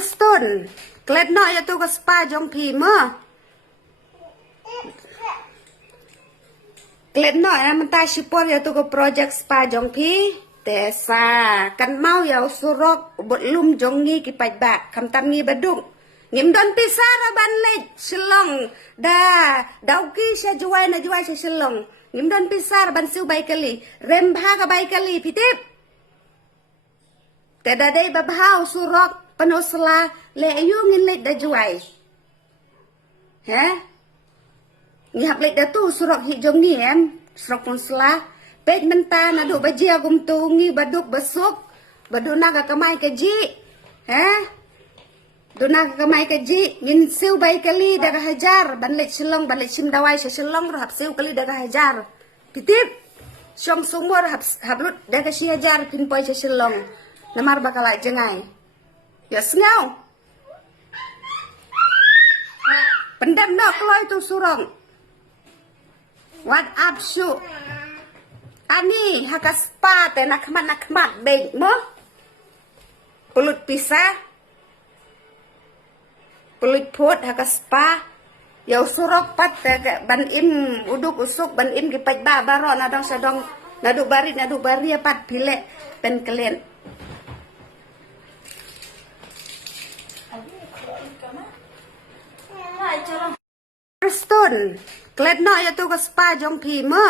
Kristen, klet no ya tu ke spa jong pi me. Klet no ya mentah sipor ya tu ke project spa jong pi. Tesa kan mau ya surok bot lum jong ngi ki paj ba kam tam ngi badung. Ngim don pisara ban lej selong da dauki sya juai na juai sya selong. Ngim don pisar ban siu bai kali rem bha ka bai kali pitip. Teda dei babhau surok penosla le ayu ngin lej da juai. He? Ngihap lej da tu surok hi jong ngi em surok penosla pej menta na du bajia gum tu ngi baduk besuk badu naga kamai keji. He? Duna kamai keji ngin siu bai kali daga hajar ban lej selong ban lej sim dawai sya selong rahap siu kali daga hajar. Pitip syong sumur hablut daga si hajar pin poi sya selong. Namar bakal jengai. Ya sengau. Pendam no keloi tu surong. What up su? Ani hakas spa te nak kemat beg mo. Pelut pisah. Pelut put hakas spa. Ya surok pat ban im uduk usuk ban im gipat ba baro nadong sadong naduk bari pat pilek pen kelen. Kristen, klet no ya tu ke spa jong pi me.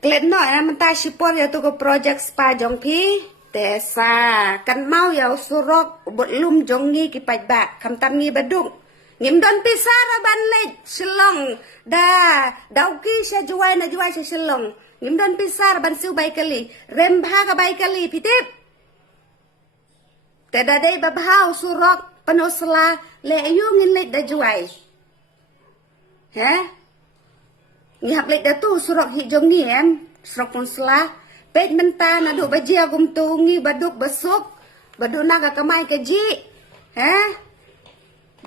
Klet no ya mentah sipor ya tu ke project spa jong pi. Tesa kan mau ya surok bot lum jong ngi ki paj ba kam tam ngi badung. Ngim don pisara ban lej selong da dauki sya juai na juai sya selong. Ngim don pisar ban siu bai kali rem bha ka bai kali pitip. Teda dei babhau surok penosla le ayu ngin lej da juai. He? Ngihap lej da tu surok hi jong ngi em surok penosla pej menta na du bajia gum tu ngi baduk besuk badu naga kamai keji. He?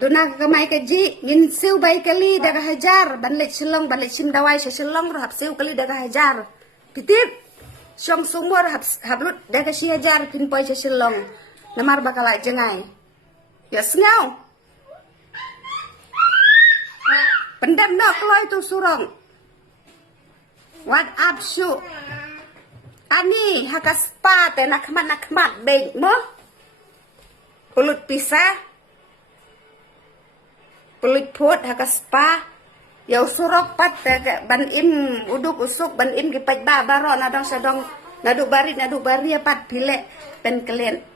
Du naga kamai keji ngin siu bai kali daga hajar ban lej selong ban lej sim dawai sya selong rahap siu kali daga hajar. Pitip syong sumur hablut daga si hajar pin poi sya selong. Namar bakal jengai. Ya sengau. Pendam no keloi tu surong. What up su? Ani hakas spa te nak kemat beg mo. Pelut pisah. Pelut put hakas spa. Ya surok pat ban im uduk usuk ban im gipat ba baro nadong sadong naduk bari pat pilek pen kelen.